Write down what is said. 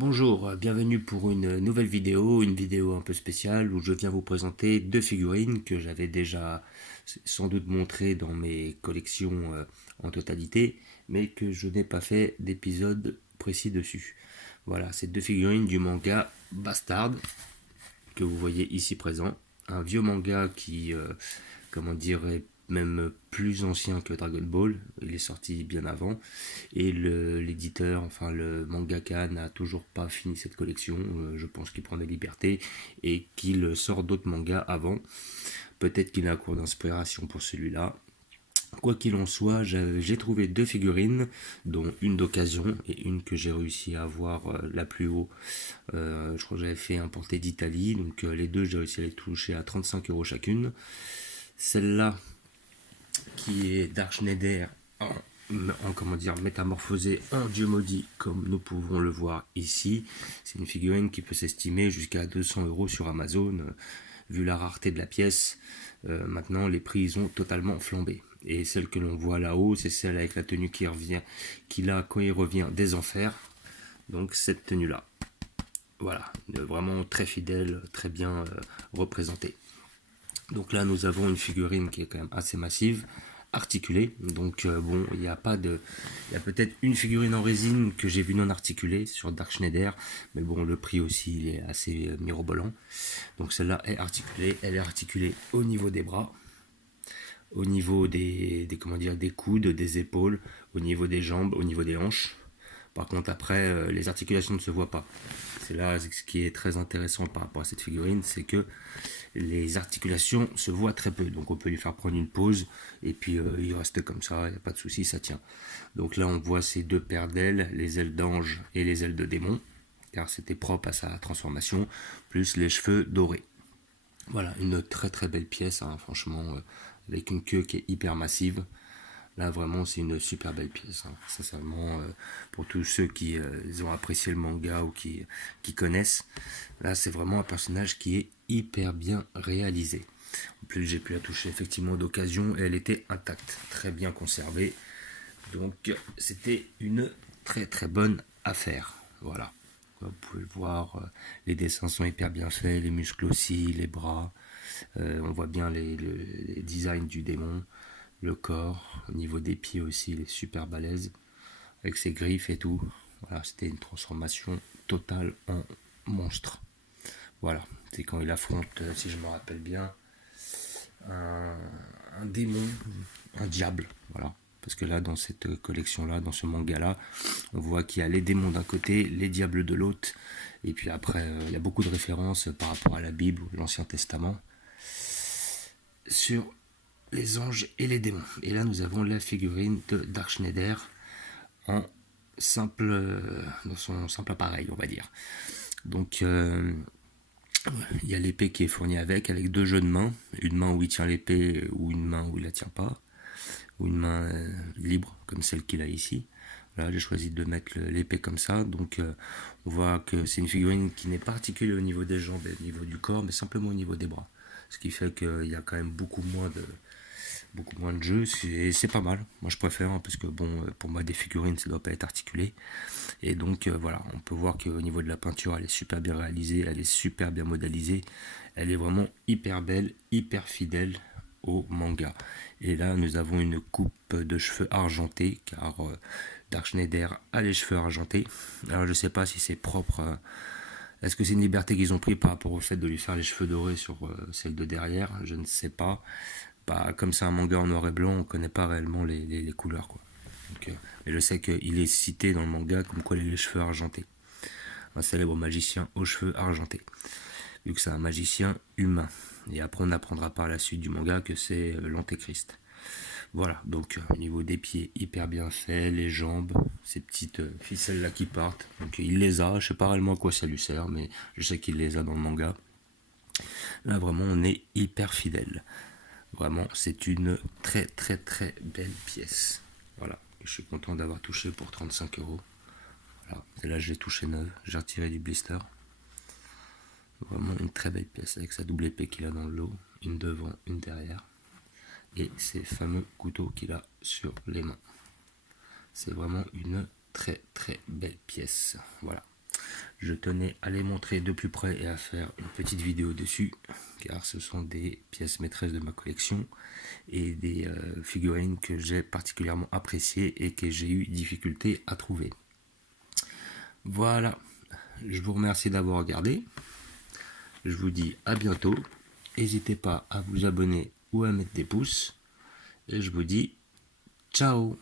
Bonjour, bienvenue pour une nouvelle vidéo, une vidéo un peu spéciale où je viens vous présenter deux figurines que j'avais déjà sans doute montrées dans mes collections en totalité, mais que je n'ai pas fait d'épisode précis dessus. Voilà, ces deux figurines du manga Bastard que vous voyez ici présent, un vieux manga qui, comment dire, est même plus ancien que Dragon Ball, il est sorti bien avant, et l'éditeur, enfin le mangaka n'a toujours pas fini cette collection, je pense qu'il prend des libertés, et qu'il sort d'autres mangas avant, peut-être qu'il a un cours d'inspiration pour celui-là. Quoi qu'il en soit, j'ai trouvé deux figurines, dont une d'occasion et une que j'ai réussi à avoir la plus haut. Je crois que j'avais fait importer d'Italie, donc les deux j'ai réussi à les toucher à 35 € chacune. Celle-là, qui est Dark Schneider en comment dire, métamorphosé en dieu maudit, comme nous pouvons le voir ici. C'est une figurine qui peut s'estimer jusqu'à 200 € sur Amazon, vu la rareté de la pièce. Maintenant, les prix ont totalement flambé. Et celle que l'on voit là-haut, c'est celle avec la tenue qu'il a quand il revient des enfers. Donc cette tenue-là. Voilà, vraiment très fidèle, très bien représentée. Donc là, nous avons une figurine qui est quand même assez massive, articulée. Donc bon, il y a peut-être une figurine en résine que j'ai vue non articulée sur Dark Schneider, mais bon, le prix aussi il est assez mirobolant. Donc celle-là est articulée, elle est articulée au niveau des bras, au niveau comment dire, des coudes, des épaules, au niveau des jambes, au niveau des hanches. Par contre, après, les articulations ne se voient pas. C'est là ce qui est très intéressant par rapport à cette figurine, c'est que les articulations se voient très peu. Donc on peut lui faire prendre une pause et puis il reste comme ça, il n'y a pas de souci, ça tient. Donc là on voit ces deux paires d'ailes, les ailes d'ange et les ailes de démon, car c'était propre à sa transformation, plus les cheveux dorés. Voilà, une très très belle pièce, hein, franchement, avec une queue qui est hyper massive. Là, vraiment, c'est une super belle pièce. Hein. Sincèrement, pour tous ceux qui ont apprécié le manga ou qui connaissent, là, c'est vraiment un personnage qui est hyper bien réalisé. En plus, j'ai pu la toucher effectivement d'occasion et elle était intacte, très bien conservée. Donc, c'était une très très bonne affaire. Voilà. Vous pouvez le voir, les dessins sont hyper bien faits, les muscles aussi, les bras. On voit bien les designs du démon. Le corps, au niveau des pieds aussi, il est super balèze, avec ses griffes et tout. Voilà, c'était une transformation totale en monstre. Voilà, c'est quand il affronte, si je me rappelle bien, un démon, un diable. Voilà, parce que là, dans cette collection-là, dans ce manga-là, on voit qu'il y a les démons d'un côté, les diables de l'autre, et puis après, il y a beaucoup de références par rapport à la Bible ou l'Ancien Testament sur les anges et les démons. Et là, nous avons la figurine de Dark Schneider en dans son simple appareil, on va dire. Donc, il y a l'épée qui est fournie avec deux jeux de mains, une main où il tient l'épée ou une main où il la tient pas, ou une main libre comme celle qu'il a ici. Là, j'ai choisi de mettre l'épée comme ça, donc on voit que c'est une figurine qui n'est pas articulée au niveau des jambes et au niveau du corps, mais simplement au niveau des bras. Ce qui fait qu'il y a quand même beaucoup moins de jeux, c'est pas mal. Moi je préfère, hein, parce que bon, pour moi des figurines ça doit pas être articulé. Et donc voilà, on peut voir qu'au niveau de la peinture elle est super bien réalisée, elle est super bien modélisée, elle est vraiment hyper belle, hyper fidèle au manga. Et là nous avons une coupe de cheveux argentés, car Dark Schneider a les cheveux argentés. Alors je sais pas si c'est propre. Est-ce que c'est une liberté qu'ils ont pris par rapport au fait de lui faire les cheveux dorés sur celle de derrière? Je ne sais pas. Bah, comme c'est un manga en noir et blanc, on ne connaît pas réellement les couleurs, quoi. Donc, mais je sais qu'il est cité dans le manga comme quoi il a les cheveux argentés. Un célèbre magicien aux cheveux argentés. Vu que c'est un magicien humain. Et après, on apprendra par la suite du manga que c'est l'antéchrist. Voilà, donc au niveau des pieds, hyper bien fait, les jambes, ces petites ficelles là qui partent. Donc il les a, je sais pas réellement à quoi ça lui sert, mais je sais qu'il les a dans le manga. Là vraiment on est hyper fidèle. Vraiment, c'est une très très très belle pièce. Voilà, je suis content d'avoir touché pour 35 €. Voilà, et là je l'ai touché neuve, j'ai retiré du blister. Vraiment une très belle pièce avec sa double épée qu'il a dans le lot, une devant, une derrière, et ces fameux couteaux qu'il a sur les mains. C'est vraiment une très très belle pièce. Voilà. je tenais à les montrer de plus près et à faire une petite vidéo dessus, car ce sont des pièces maîtresses de ma collection et des figurines que j'ai particulièrement appréciées et que j'ai eu difficulté à trouver. Voilà, je vous remercie d'avoir regardé, je vous dis à bientôt, n'hésitez pas à vous abonner ou à mettre des pouces, et je vous dis ciao.